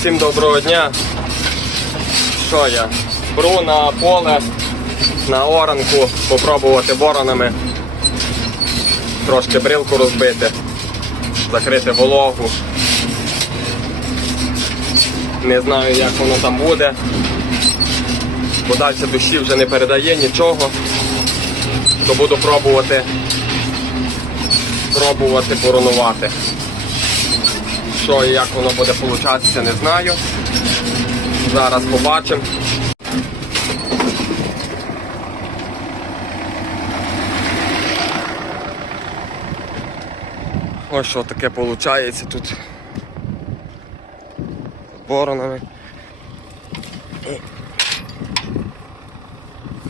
Всім доброго дня. Що я? Беру на поле, на оранку, попробувати воронами. Трошки брилку розбити, закрити вологу. Не знаю, як воно там буде. Бо далі душі вже не передає нічого. То буду пробувати пробувати боронувати. Що і як воно буде получатися, не знаю. Зараз побачимо. Ось що таке виходить тут. Боронами.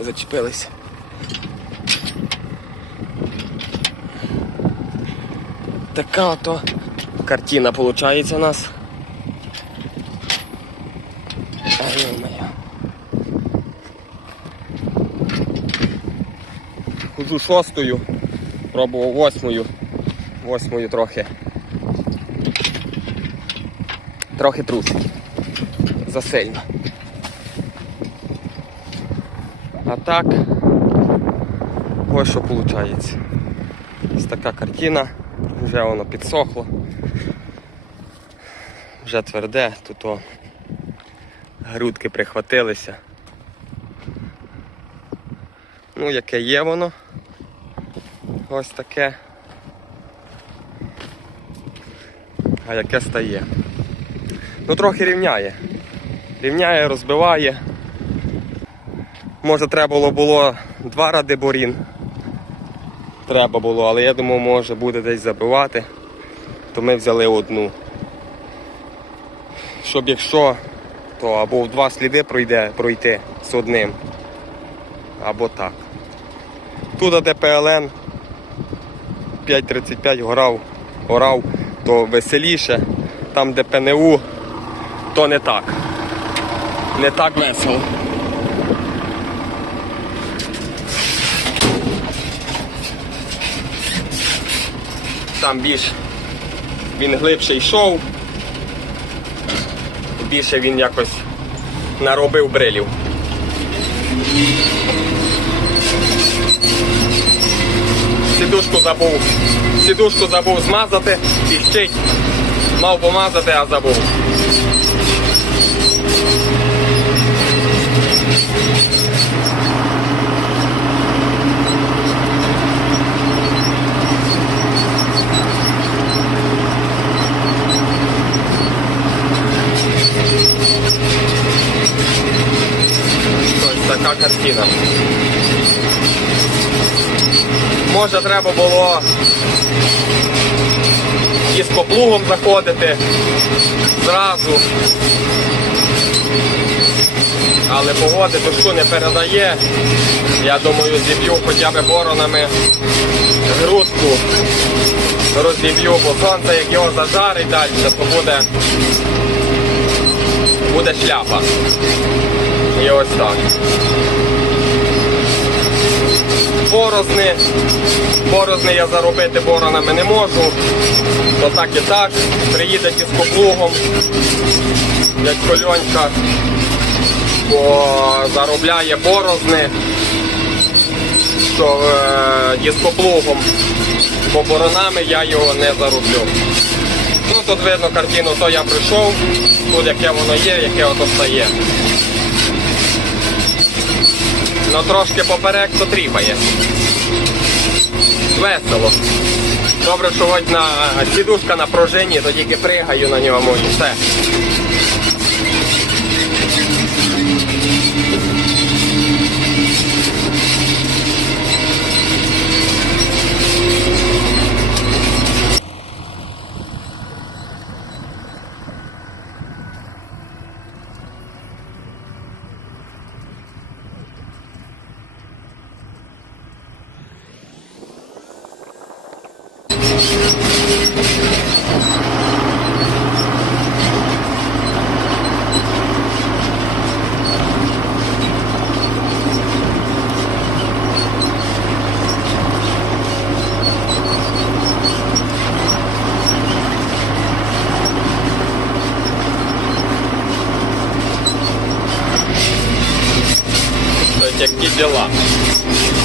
Зачепились. Така ото картина виходить у нас. Хожу шостою, пробував восьмою. Восьмою трохи. Трохи трусить. Засильно. А так, ось що виходить. Ось така картина, вже воно підсохло. Вже тверде, тут о, грудки прихватилися. Ну, яке є воно. Ось таке. А яке стає. Ну трохи рівняє. Рівняє, розбиває. Може треба було було два ради борін. Треба було, але я думав, може буде десь забивати, то ми взяли одну. Щоб якщо, то або в два сліди пройде, пройти з одним, або так. Тут де ПЛН 5.35 горав, горав, то веселіше. Там, де ПНУ, то не так. Не так весело. Там більш він глибше йшов, більше він якось наробив брилів. Сідушку забув. Сідушку забув змазати, піщить. Мав помазати, а забув. Ось така картина. Може треба було із поплугом заходити зразу. Але погоди дощу не передає. Я думаю, зіб'ю хоча б боронами грудку. Розіб'ю, бо сонце, як його зажарить далі, то буде, буде шляпа. І ось так. Борозни. Борозни я заробити боронами не можу. То так і так. Приїде із поплугом. Дядько Льонька бо заробляє борозни, що е, із поплугом, бо боронами я його не зароблю. Ну тут видно картину, то я прийшов, тут яке воно є, яке ото стає. Ну трошки поперек то тріпає. Весело. Добре, що хоч на сідушка на пружині, то тільки пригаю на ньому і все.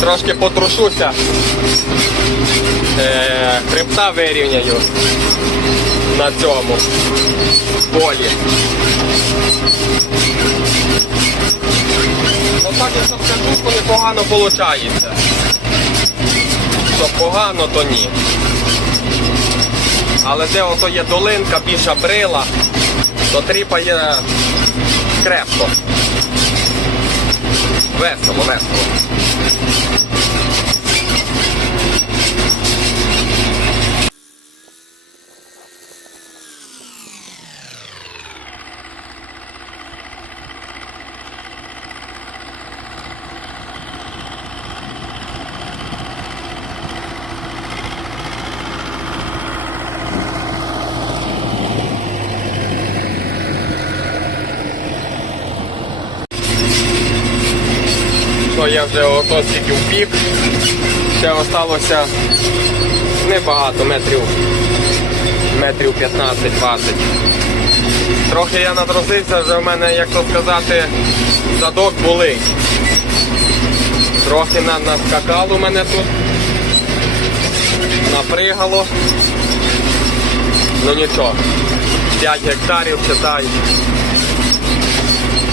Трошки потрушуся, е, хребта вирівняю на цьому полі. Отак, якщо скажу, непогано виходить. Що погано, то ні. Але де ото є долинка, більша брила, то тріпає крепко. Весело, весело. То я вже ото стільки в пік. Ще осталося небагато, метрів, метрів 15-20. Трохи я надрозився, вже в мене, як то сказати, задок болить. Трохи на, наскакало мене тут. Напригало. Ну нічого. 5 гектарів читай.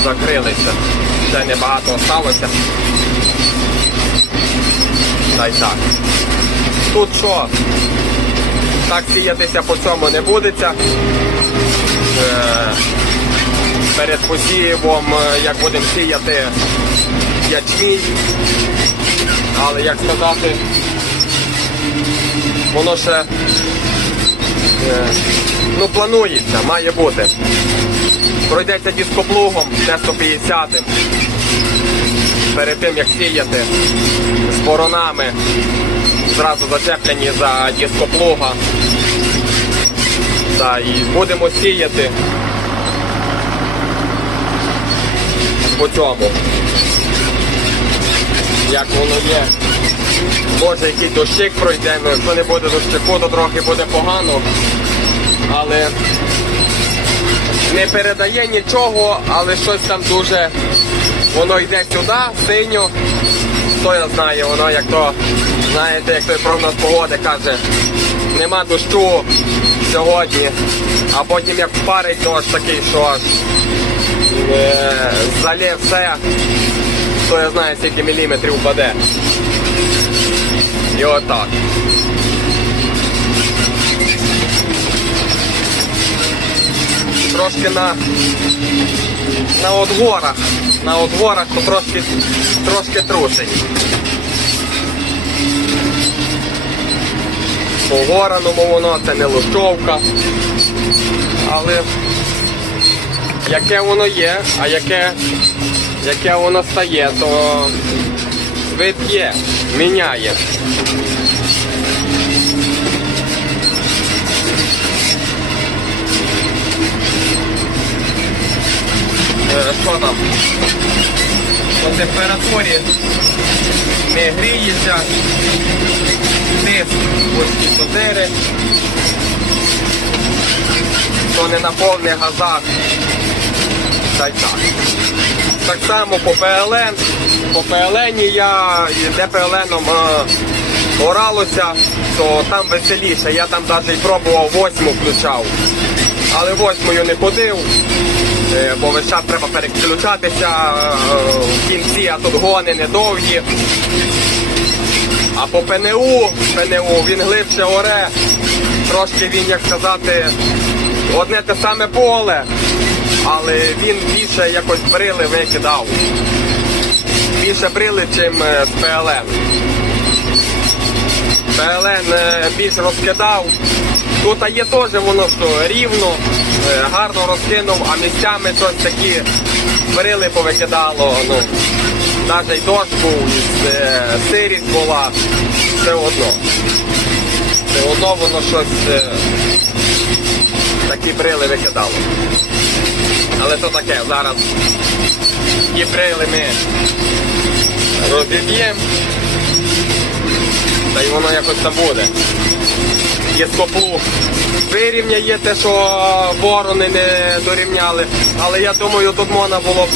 Закрилися. Ще небагато осталося. Та так. Тут що? Так сіятися по цьому не будеться. Е, перед посівом, е, як будемо сіяти ячмінь. Але як сказати, воно ще е, ну, планується, має бути. Пройдеться дископлугом Т-150 перед тим як сіяти з боронами, зразу зачеплені за дископлуга. Та, і будемо сіяти по цьому. Як воно є. Може якийсь дощик пройде, ну якщо не буде дощику, то трохи буде погано. Але не передає нічого, але щось там дуже. Воно йде сюди, синьо. Хто я знає, воно як то, знаєте, як той прогноз погоди каже, нема дощу сьогодні, а потім як впарить дощ такий, що аж е, залє все, хто я знає, скільки міліметрів впаде. І отак. Трошки на на отворах. На отворах то трошки, трошки трусить. По вороному воно це не лущовка. Але яке воно є, а яке, яке воно стає, то вид є, міняє. Що там? По температурі не гріється. Тиск 84. То не на повних газах. Та й так. Так само по ПЛН. По ПЛН я де ПЛНом е, оралося, то там веселіше. Я там навіть пробував восьму включав. Але восьмою не ходив. Е, бо весь час треба переключатися е, в кінці, а тут гони недовгі. А по ПНУ, ПНУ він глибше оре, трошки він, як сказати, одне те саме поле, але він більше якось брили викидав. Більше брили, чим е, з ПЛН. ПЛН е, більш розкидав. Тут є теж воно що рівно, е, гарно розкинув, а місцями щось такі брили повикидало. Ну, навіть дощ був, і е, сирість була, все одно. Все одно воно щось е, такі брили викидало. Але то таке, зараз ті брили ми розіб'ємо, та й воно якось там буде. Є скоплуг. Вирівняє те, що ворони не дорівняли. Але я думаю, тут можна було б,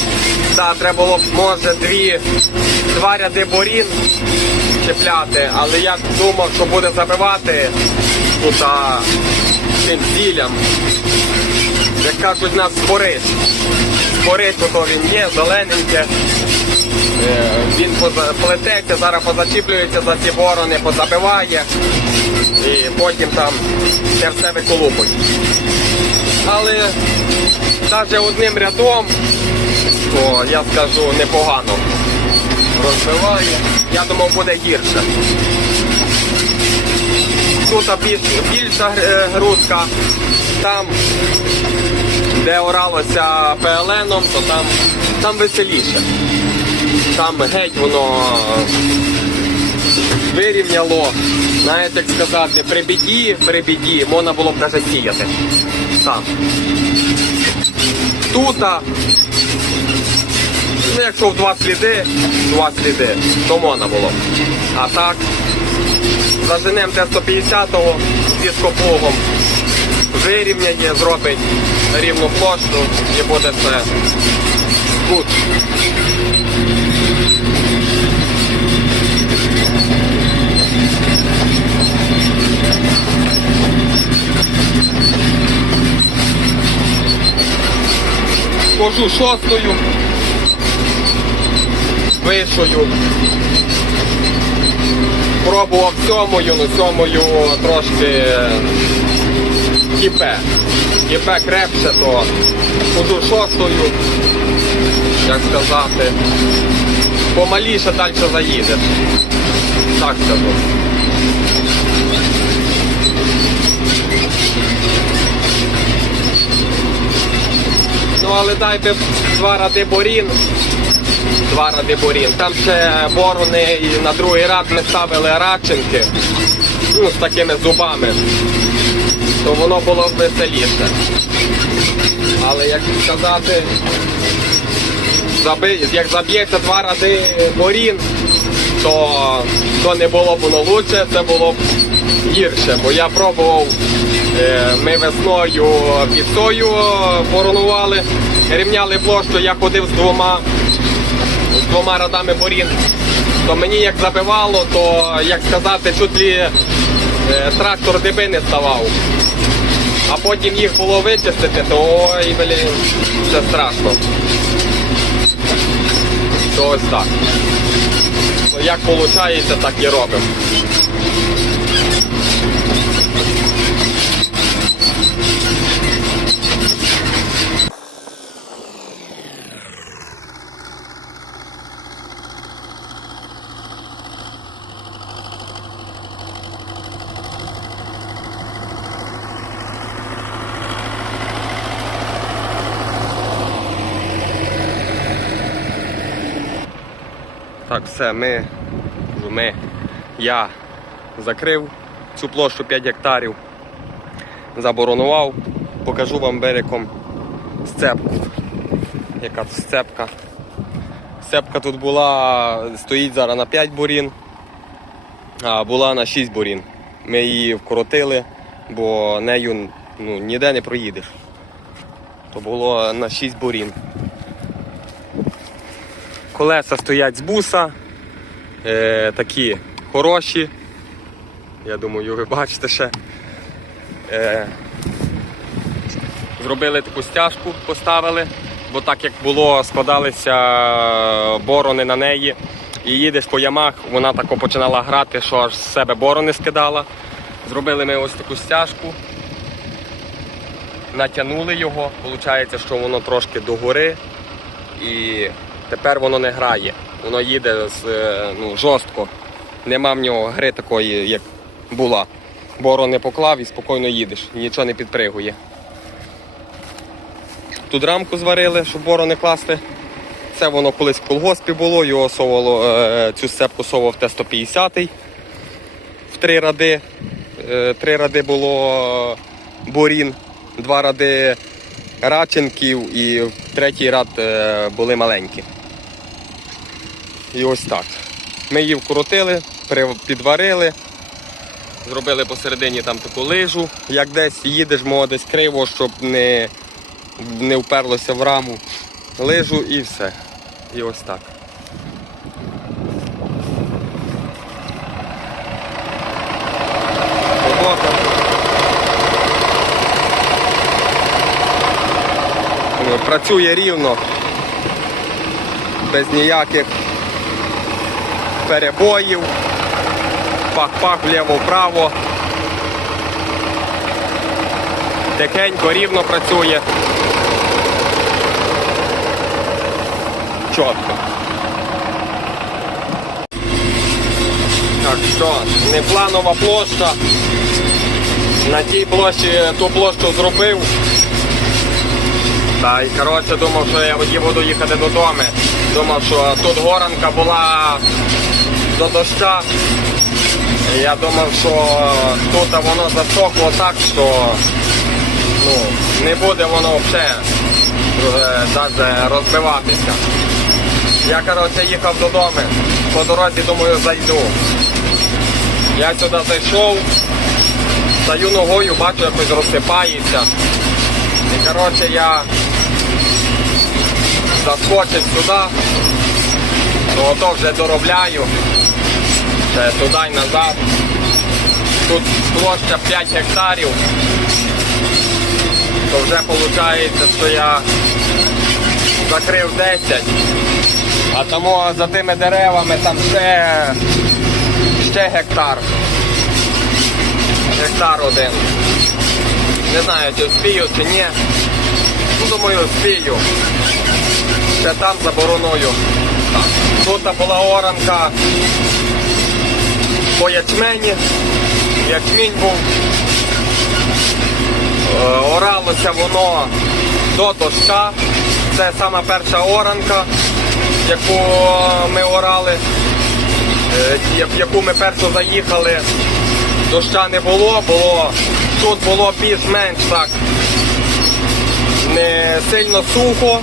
да, треба було б, може, дві, два ряди борін чіпляти, але я думав, що буде забивати тут цим зіллям. Як кажуть, нас спорить. Спорить, то він є, зелененьке. Е, Він плететься, зараз позачіплюється за ці ворони, позабиває і потім там це все виколупить. Але навіть одним рядом, то я скажу непогано розбиває. Я думав буде гірше. Тут більша е, грудка, там, де оралося ПЛНом, то там, там веселіше. Там геть воно вирівняло. Знаєте, як сказати, при біді, при біді можна було б навіть сіяти. Там. Тута, ну якщо в два сліди, два сліди, то можна було. А так, заженемо Т-150-го зі скоплугом, вирівняє, зробить рівну площу і буде все гуд. Хожу шостою, вишою. Пробував сьомою, ну сьомою трошки кіпе. Кіпе крепше, то ходжу шостою, як сказати. Помаліше далі заїдеш. Так скажу. Ну але дайте два ради борін. Два ради борін. Там ще борони і на другий рад ми ставили раченки ну, з такими зубами. То воно було веселіше. Але як сказати, як заб'ється два ради борін, то, то не було б воно лучше, це було б гірше. Бо я пробував, е, ми весною пісою боронували, рівняли площу, я ходив з двома, з двома радами борін. То мені як забивало, то як сказати, чуть лі е, трактор диби не ставав. А потім їх було вичистити, то ой, блін, це страшно. То ось так. Як виходить, так і робимо. Так, все, ми, ми, я закрив цю площу 5 гектарів, заборонував, покажу вам берегом сцепку. Яка сцепка. Сцепка тут була, стоїть зараз на 5 бурін, а була на 6 бурін. Ми її вкоротили, бо нею ну, ніде не проїдеш. То було на 6 бурін. Колеса стоять з буса, е, такі хороші. Я думаю, ви бачите ще. Е, зробили таку стяжку, поставили, бо так як було, складалися борони на неї. І їдеш по ямах, вона тако починала грати, що аж з себе борони скидала. Зробили ми ось таку стяжку, натягнули його, виходить, що воно трошки догори. І тепер воно не грає. Воно їде з, е, ну, жорстко. Нема в нього гри такої, як була. Боро не поклав і спокійно їдеш, нічого не підпригує. Тут рамку зварили, щоб боро не класти. Це воно колись в колгоспі було, його совало, е, цю сцепку совав Т-150 в три ради. Е, Три ради було борін, два ради раченків і третій рад були маленькі. І ось так. Ми її вкрутили, підварили. Зробили посередині там таку лижу, як десь їдеш, мого десь криво, щоб не, не вперлося в раму. Лижу і все. І ось так. Робота. Працює рівно, без ніяких перебоїв. Пах-пах вліво-вправо. Тихенько, рівно працює. Чітко. Так що, непланова площа. На тій площі ту площу зробив. Та й коротше думав, що я буду їхати додому. Думав, що тут горанка була до доща. Я думав, що тут воно засохло так, що ну, не буде воно взагалі розбиватися. Я коротше їхав додому, по дорозі думаю зайду. Я сюди зайшов, стою ногою, бачу, якось розсипається. І коротше я заскочив сюди, то ото вже доробляю. Ще туди назад. Тут площа 5 гектарів. То вже виходить, що я закрив 10. А тому за тими деревами там ще, ще гектар. Гектар один. Не знаю, чи вспію, чи ні. Ну, думаю, вспію. Ще там за бороною. Тут була оранка по ячмені. Ячмінь був. Е, Оралося воно до дошка. Це сама перша оранка, яку ми орали, е, в яку ми першу заїхали. Доща не було, було тут було більш-менш так не сильно сухо,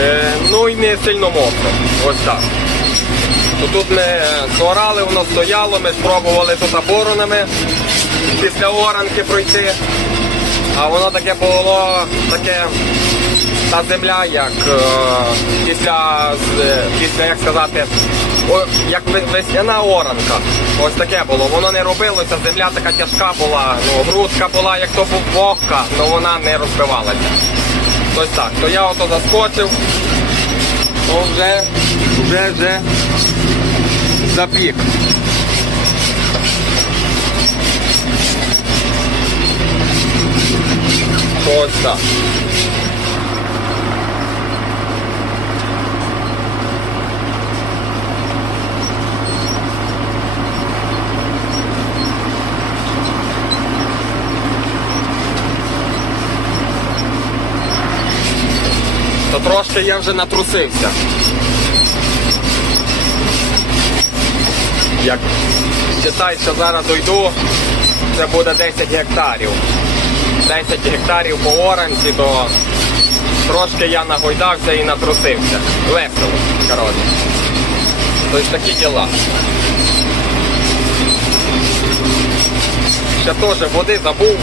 е, ну і не сильно мокро. Ось так. То тут ми зорали, воно стояло, ми спробували тут боронами після оранки пройти. А воно таке було таке та земля, як е, після, з- після, як сказати, як весняна оранка. Ось таке було. Воно не робилося, земля така тяжка була, ну, грудка була, як то був вогка, але вона не розбивалася. Ось так. То я ото заскочив, ну вже, вже, вже запік. Ось трошки я вже натрусився. Як читай, що зараз дойду, це буде 10 гектарів. 10 гектарів по оранці, то трошки я нагойдався і натрусився. Весело, коротше. Тобто такі діла. Ще теж води забув,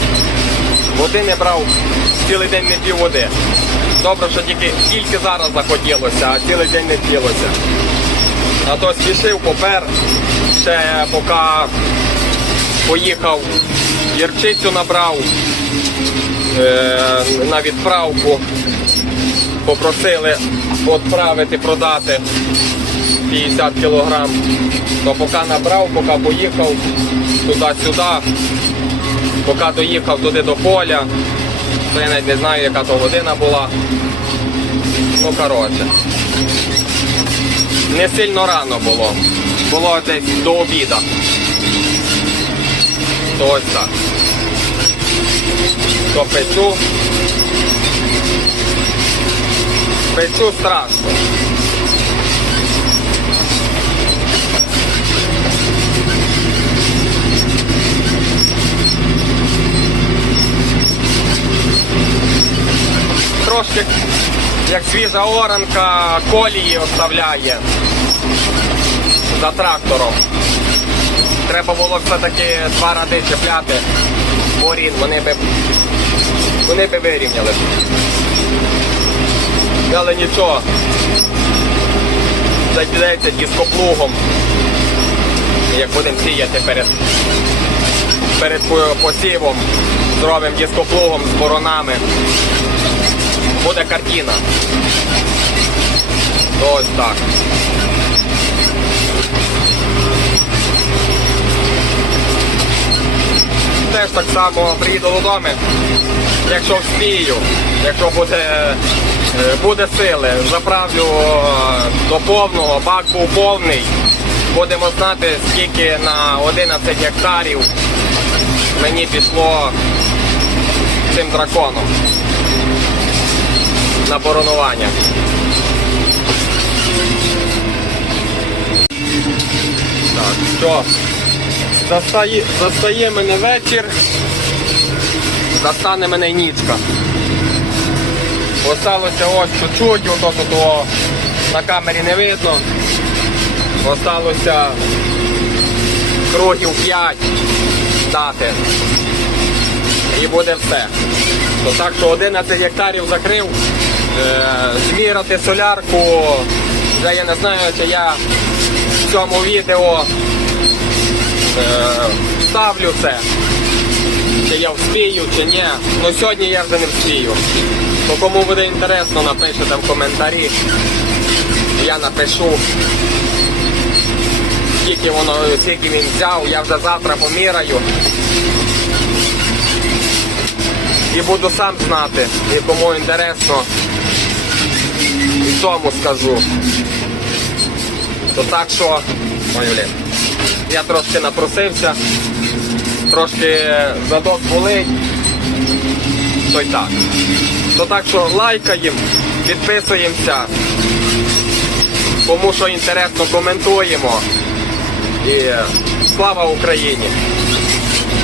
води не брав, цілий день не пів води. Добре, що тільки, тільки зараз захотілося, а цілий день не хотілося. А то спішив, попер, ще поки поїхав, гірчицю набрав е, на відправку. Попросили відправити, продати 50 кілограм. То поки набрав, поки поїхав туди-сюди, поки доїхав туди до поля, то я навіть не знаю, яка то година була. Ну, коротше. Не сильно рано було. Було десь до обіда. То ось так. То печу. Печу страшно. Трошки, як свіжа оранка, колії оставляє за трактором. Треба було все-таки два ради чіпляти. Борін, вони би, вони би вирівняли. Але нічого. Закидається дископлугом. Як будемо сіяти перед, перед посівом, зробимо дископлугом з боронами. Буде картина. Ось так. Теж так само приїду додому, якщо вспію, якщо буде, е, буде сили, заправлю е, до повного, бак був повний. Будемо знати, скільки на 11 гектарів мені пішло цим драконом на боронування. Так, що? Застає, застає мене вечір, застане мене нічка. Осталося ось чуть-чуть, ото тут на камері не видно. Осталося кругів 5 дати. І буде все. То так що 11 гектарів закрив, е, зміряти солярку, вже я не знаю, чи я в цьому відео е, ставлю це. Чи я вспію, чи ні. Ну сьогодні я вже не вспію. То кому буде інтересно, напишете в коментарі. Я напишу, скільки воно, скільки він взяв, я вже завтра поміряю. І буду сам знати, і кому інтересно, і тому скажу. То так що, ой, блін, я трошки напросився, трошки задок болить, то й так. То так що лайкаємо, підписуємося, кому що інтересно коментуємо. І слава Україні!